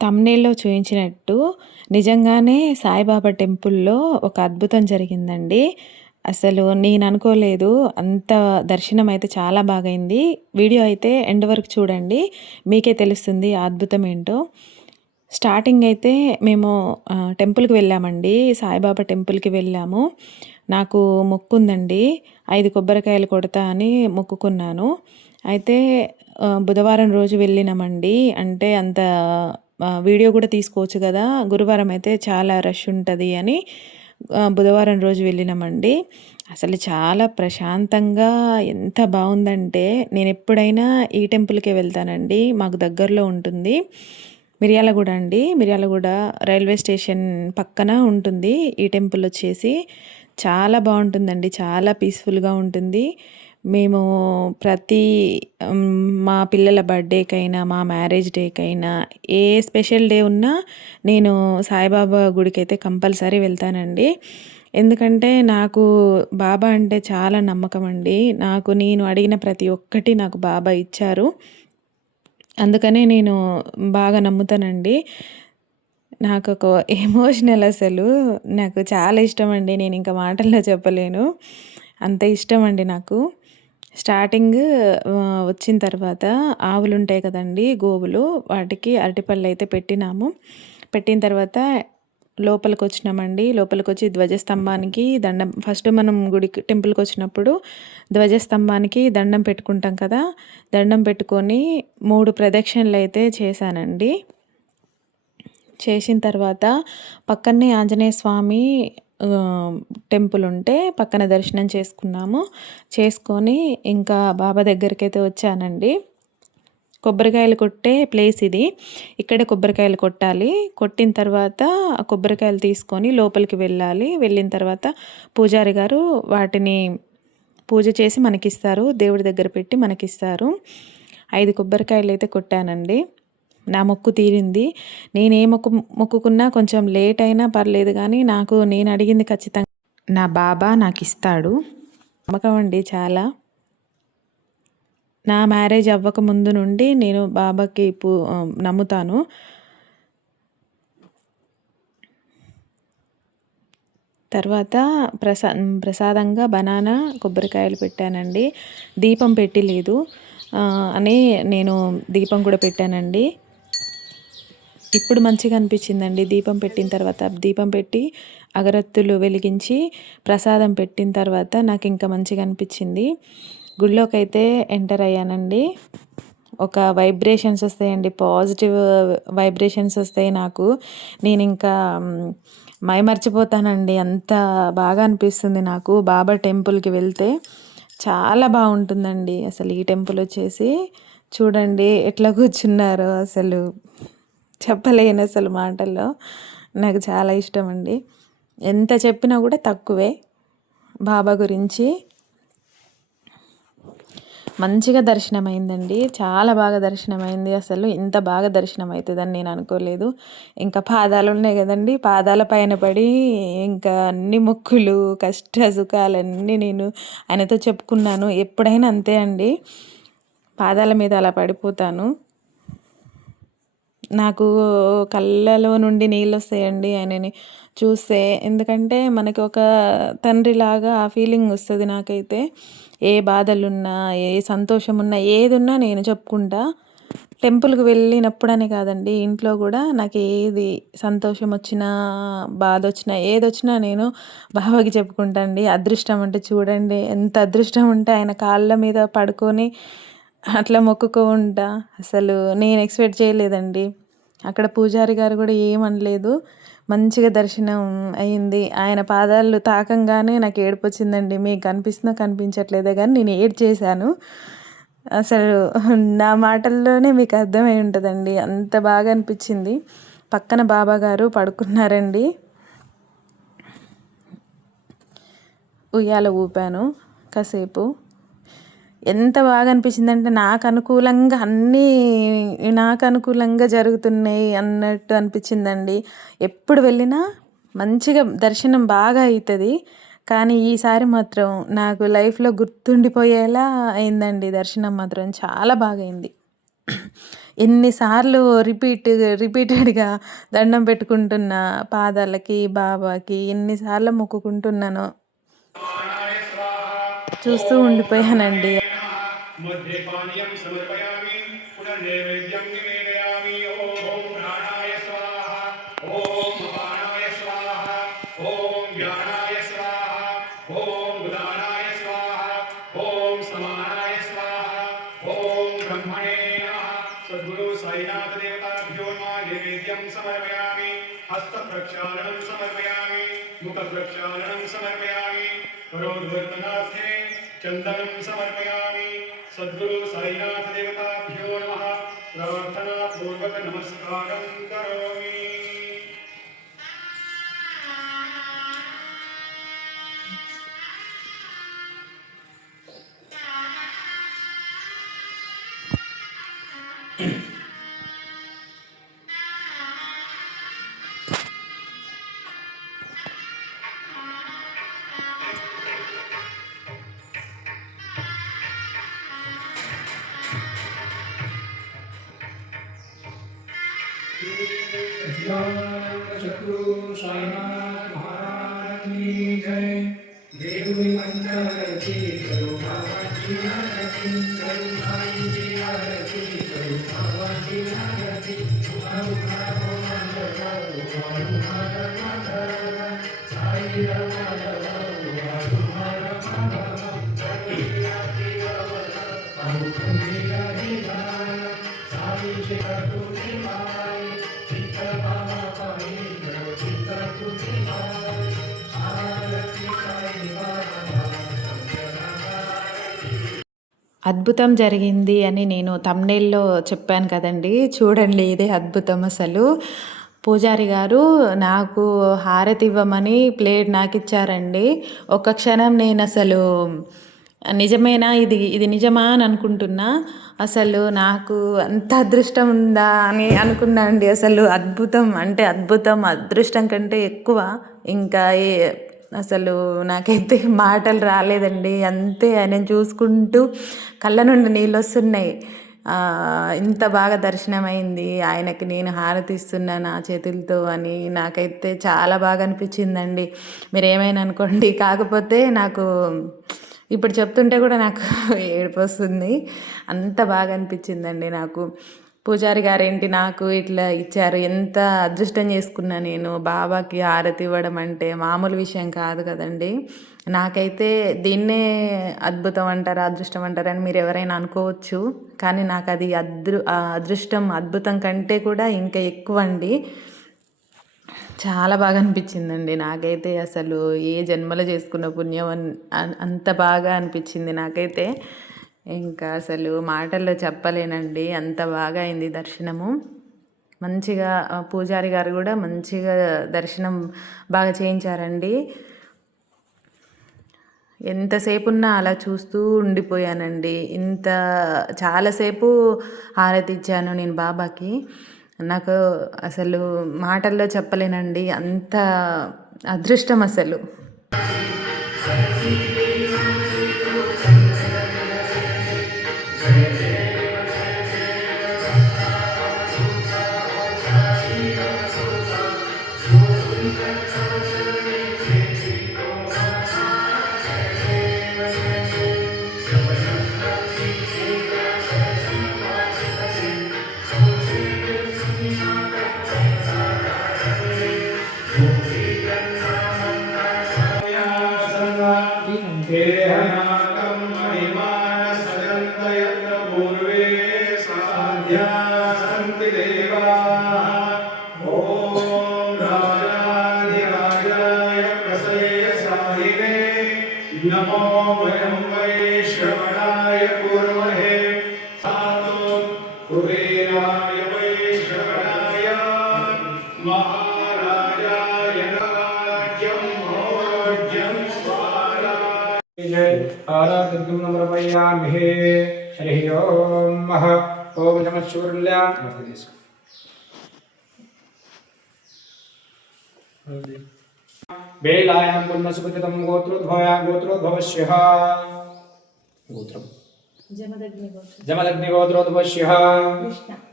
థంబ్‌నెయిల్‌లో చూయించినట్టు నిజంగానే సాయిబాబా టెంపుల్‌లో ఒక అద్భుతం జరిగిందండి. అసలు నేననుకోలేదు. అంత దర్శనం అయితే చాలా బాగయింది. వీడియో అయితే ఎండ్ వరకు చూడండి. మీకే తెలుస్తుంది ఆ అద్భుతం ఏంటో. స్టార్టింగ్ అయితే మేము టెంపుల్‌కి వెళ్ళామండి. సాయిబాబా టెంపుల్‌కి వెళ్ళాము. నాకు మొక్కుందండి. 5 కొబ్బరికాయలు కొడతా అని మొక్కుకున్నాను. అయితే బుధవారం రోజు వెళ్ళినామండి. అంటే అంత వీడియో కూడా తీసుకోవచ్చు గదా! గురువారం అయితే చాలా రష్ ఉంటది అని బుధవారం రోజు వెళ్ళినామండి. అసలు చాలా ప్రశాంతంగా ఎంత బావుందంటే నేనెప్పుడైనా ఈ టెంపుల్‌కే వెళ్తానండి. మాకు దగ్గరలో ఉంటుంది. మిర్యాలగూడ అండి. మిర్యాలగూడ రైల్వే స్టేషన్ పక్కన ఉంటుంది ఈ టెంపుల్ వచ్చేసి. చాలా బావుంటుందండి. చాలా పీస్‌ఫుల్‌గా ఉంటుంది. మేము ప్రతి మా పిల్లల బర్త్‌డేకైనా, మా మ్యారేజ్ డేకైనా, ఏ స్పెషల్ డే ఉన్నా నేను సాయిబాబా గుడికైతే కంపల్సరీ వెళ్తానండి. ఎందుకంటే నాకు బాబా అంటే చాలా నమ్మకమండి. నేను అడిగిన ప్రతి ఒక్కటి నాకు బాబా ఇచ్చారు. అందుకనే నేను బాగా నమ్ముతానండి. నాకొక ఎమోషనల్ అసలు. నాకు చాలా ఇష్టమండి. నేనింక మాటల్లో చెప్పలేను. అంత ఇష్టమండి నాకు. స్టార్టింగ్ వచ్చిన తర్వాత ఆవులుంటాయి కదండీ! గోవులు. వాటికి అరటిపళ్ళైతే పెట్టినాము. పెట్టిన తర్వాత లోపలికొచ్చినామండి. లోపలికొచ్చి ధ్వజస్తంభానికి దండం ఫస్ట్ మనం గుడికి టెంపుల్‌కొచ్చినప్పుడు ధ్వజస్తంభానికి దండం పెట్టుకుంటాం కదా! దండం పెట్టుకొని 3 ప్రదక్షిణలైతే చేశానండి. చేసిన తర్వాత పక్కనే ఆంజనేయ స్వామి టెంపుల్ ఉంటే పక్కన దర్శనం చేసుకున్నాము. చేసుకొని ఇంకా బాబా దగ్గరికైతే వచ్చానండి. కొబ్బరికాయలు కొట్టే ప్లేస్ ఇది. ఇక్కడే కొబ్బరికాయలు కొట్టాలి. కొట్టిన తర్వాత ఆ కొబ్బరికాయలు తీసుకొని లోపలికి వెళ్ళాలి. వెళ్ళిన తర్వాత పూజారి గారు వాటిని పూజ చేసి మనకిస్తారు. దేవుడి దగ్గర పెట్టి మనకిస్తారు. 5 కొబ్బరికాయలైతే కొట్టానండి. నా మొక్కు తీరింది. నేనే మొక్కుకున్నా కొంచెం లేట్ అయినా పర్లేదు గానీ, నేను అడిగింది ఖచ్చితంగా నా బాబా నాకిస్తాడు. నమ్మకం అండి చాలా. నా మ్యారేజ్ అవ్వక ముందు నుండి నేను బాబాకి నమ్ముతాను. తర్వాత ప్రసాదంగా బనానా, కొబ్బరికాయలు పెట్టానండి. దీపం పెట్టలేదు అని నేను దీపం కూడా పెట్టానండి. ఇప్పుడు మంచిగా అనిపించిందండి. దీపం పెట్టిన తర్వాత దీపం పెట్టి అగరత్తులు వెలిగించి ప్రసాదం పెట్టిన తర్వాత నాకు ఇంకా మంచిగా అనిపించింది. గుడిలోకైతే ఎంటర్ అయ్యానండి. ఒక వైబ్రేషన్స్ వస్తాయండి. పాజిటివ్ వైబ్రేషన్స్ వస్తాయి నాకు. నేనింకా మైమర్చిపోతానండి. అంత బాగా అనిపిస్తుంది నాకు బాబా టెంపుల్‌కి వెళ్తే. చాలా బావుంటుందండి. అసలు ఈ టెంపుల్ వచ్చేసి చూడండి ఎట్లా కూర్చున్నారో అసలు. చెప్పలేను అసలు మాటల్లో. నాకు చాలా ఇష్టమండి. ఎంత చెప్పినా కూడా తక్కువే బాబా గురించి. మంచిగా దర్శనమైందండి. చాలా బాగా దర్శనమైంది. అసలు ఇంత బాగా దర్శనం అయితదని నేను అనుకోలేదు. ఇంకా పాదాలున్నాయి గదండీ! పాదాల పైన పడి ఇంకా అన్ని మొక్కులు, కష్ట సుఖాలన్నీ నేను ఆయనతో చెప్పుకున్నాను. ఎప్పుడైనా అంతే అండి. పాదాల మీద అలా పడిపోతాను. నాకు కళ్ళలో నుండి నీళ్ళొస్తాయండి ఆయనని చూస్తే. ఎందుకంటే మనకి ఒక తండ్రిలాగా ఆ ఫీలింగ్ వస్తది నాకైతే. ఏ బాధలున్నా, ఏ సంతోషమున్నా, ఏదున్నా నేను చెప్పుకుంటా. టెంపుల్‌కి వెళ్ళినప్పుడనే కాదండి, ఇంట్లో గూడా నాకేది సంతోషమొచ్చినా, బాధొచ్చినా, ఏదొచ్చినా నేను బాబాకి చెప్పుకుంటా అండి. అదృష్టం అంటే చూడండి ఎంత అదృష్టం ఉంటే ఆయన కాళ్ళ మీద పడుకొని అట్లా మొక్కుకుంటా. అసలు నేను ఎక్స్‌పెక్ట్ చేయలేదండి. అక్కడ పూజారి గారు గూడా ఏమనలేదు. మంచిగా దర్శనం అయింది. ఆయన పాదాలు తాకంగానే నాకు ఏడుపొచ్చిందండి. మీకు కనిపిస్తుందో కనిపించట్లేదో గానీ నేను ఏడ్చేశాను. అసలు నా మాటల్లోనే మీకు అర్థమై ఉంటదండి. అంత బాగా అనిపిచ్చింది. పక్కన బాబాగారు పడుకున్నారండి. ఉయ్యాల ఊపాను కాసేపు. ఎంత బాగా అనిపించిందంటే నాకు అనుకూలంగా జరుగుతున్నాయి అన్నట్టు అనిపించిందండి. ఎప్పుడు వెళ్ళినా మంచిగా దర్శనం బాగా అయితది. కానీ ఈసారి మాత్రం నాకు లైఫ్‌లో గుర్తుండిపోయేలా అయిందండి దర్శనం మాత్రం. చాలా బాగా అయింది. ఎన్నిసార్లు రిపీటెడ్‌గా దండం పెట్టుకుంటున్నా పాదాలకి, బాబాకి ఎన్నిసార్లు మొక్కుకుంటున్నానో. చూస్తూ ఉండిపోయానండి. मध्ये पानीयं समर्पयामि पुनर्नैवेद्यं निवेदयामि ॐ प्राणाय स्वाहा ॐ अपानाय स्वाहा ॐ व्यानाय स्वाहा ॐ उदानाय स्वाहा ॐ समानाय स्वाहा ॐ ब्रह्मणे नमः सद्गुरु साईनाथ देवताभ्यो नमः नैवेद्यं समर्पयामि हस्तप्रक्षालनं समर्पयामि मुखप्रक्षालनं समर्पयामि करोद्वर्तनार्थे चन्दनं समर्पयामि सद्गुरु साईनाथ देवताभ्यो नमः प्रार्थना पूर्वक नमस्कारं करोमि। सद्गुरु साईनाथ महाराज की जय। देवी मंगलती करो भगवती आरती करो साई जी आरती करो भगवती आरती हर हर मंगल हर हर साई राम అద్భుతం జరిగింది అని నేను థంబ్‌నెయిల్‌లో చెప్పాను కదండీ! చూడండి ఇదే అద్భుతం అసలు. పూజారి గారు నాకు హారతి ఇవ్వమని ప్లేట్ నాకిచ్చారండి. ఒక్క క్షణం నేనసలు నిజమేనా ఇది నిజమా అని అనుకుంటున్నా. అసలు నాకు అంత అదృష్టం ఉందా అని అనుకున్నా అండి. అసలు అద్భుతం అంటే అద్భుతం, అదృష్టం కంటే ఎక్కువ ఇంకా అసలు నాకైతే మాటలు రాలేదండి. అంతే ఆయనని చూసుకుంటూ కళ్ళ నుండి నీళ్ళొస్తున్నాయి. ఇంత బాగా దర్శనమైంది. ఆయనకి నేను హారతి ఇస్తున్నా నా చేతులతో అని నాకైతే చాలా బాగా అనిపించిందండి. మీరేమైనా అనుకోండి. కాకపోతే నాకు ఇప్పుడు చెప్తుంటే కూడా నాకు ఏడుపొస్తుంది. అంత బాగా అనిపించిందండి నాకు. పూజారి గారేంటి నాకు ఇట్లా ఇచ్చారు. ఎంత అదృష్టం చేసుకున్నా నేను. బాబాకి హారతి ఇవ్వడం అంటే మామూలు విషయం కాదు కదండీ! నాకైతే దీన్నే అద్భుతం అంటారా, అదృష్టం అంటారా అని మీరు ఎవరైనా అనుకోవచ్చు. కానీ నాకు అది అదృష్టం, అద్భుతం కంటే కూడా ఇంకా ఎక్కువండి. చాలా బాగా అనిపించిందండి నాకైతే. అసలు ఏ జన్మలో చేసుకున్న పుణ్యం అంత బాగా అనిపించింది నాకైతే. ఇంకా అసలు మాటల్లో చెప్పలేనండి. అంత బాగా అయింది దర్శనము. మంచిగా పూజారి గారు కూడా మంచిగా దర్శనం బాగా చేయించారండి. ఎంతసేపున్నా అలా చూస్తూ ఉండిపోయానండి. చాలాసేపు హారతి ఇచ్చాను నేను బాబాకి. నాకు అసలు మాటల్లో చెప్పలేనండి. అంత అదృష్టం అసలు. देहनाकं महिमानसजन्तयत्र पूर्वे साध्या सन्ति देवाः ॐ राजाधिराजाय प्रसय साहिने नमो वयं वै श्रवणाय कुर्महे साधु कुबेराय वै श्रवणाय महाराजाय राज्यं भोज्यं आराधनं नमर्पयामहे। हरिः ओम ओम नमः शिवाय। बेलायां पुण्यसुकृतं गोत्रोद्भवस्य गोत्रम् जमदग्निगोत्रोद्भवस्यः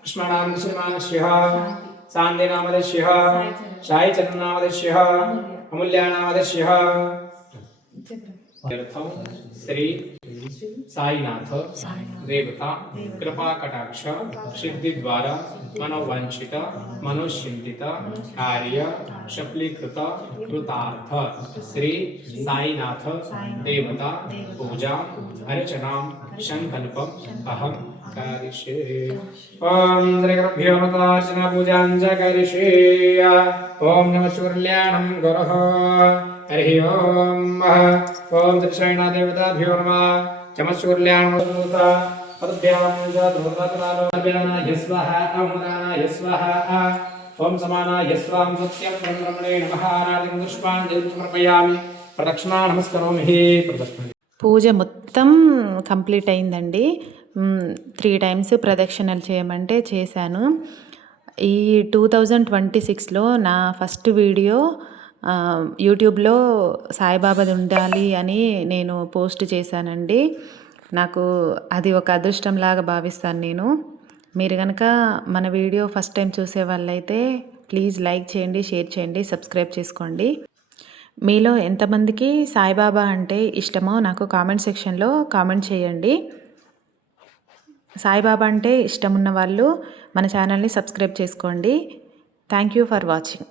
कृष्णनामदस्यः शान्तिनामदस्यः सायिचन्द्रनामदस्यः अमूल्यानामदस्यः श्री साईनाथ देवता कृपा कटाक्ष सिद्धि द्वारा मनोवांछित मनोचिंतित कार्य सफलीकृत कृतार्थ श्री साईनाथ देवता पूजा अर्चना संकल्प अहम करिष्ये। ओम श्री गुरुभ्यो नमः। अर्चना पूजां च करिष्ये। ओम नमः शिवार्पणं गुरुः। हरि ओम। ओम दक्षिणा देवताभ्यो नमः। चमत्सूर्याणमुता पदभ्यां च धूर्तकरालोभ्यानाय स्वाहा अमरानाय स्वाहा। ओम समानाय स्वां सत्यं ब्रह्मणे नमः। आराधनं पुष्पाञ्जलिं समर्पयामि। प्रदक्षिणा नमस्करोमि। प्रदक्षिणा పూజ మొత్తం కంప్లీట్ అయిందండి. 3 టైమ్స్ ప్రదక్షిణలు చేయమంటే చేశాను. ఈ 2026లో నా ఫస్ట్ వీడియో యూట్యూబ్లో సాయిబాబాది ఉండాలి అని నేను పోస్ట్ చేశానండి. నాకు అది ఒక అదృష్టంలాగా భావిస్తాను నేను. మీరు కనుక మన వీడియో ఫస్ట్ టైం చూసే వాళ్ళైతే ప్లీజ్ లైక్ చేయండి, షేర్ చేయండి, సబ్స్క్రైబ్ చేసుకోండి. మీలో ఎంతమందికి సాయిబాబా అంటే ఇష్టమో నాకు కామెంట్ సెక్షన్లో కామెంట్ చేయండి. సాయిబాబా అంటే ఇష్టం ఉన్న వాళ్ళు మన ఛానల్ని సబ్స్క్రైబ్ చేసుకోండి. Thank you for watching.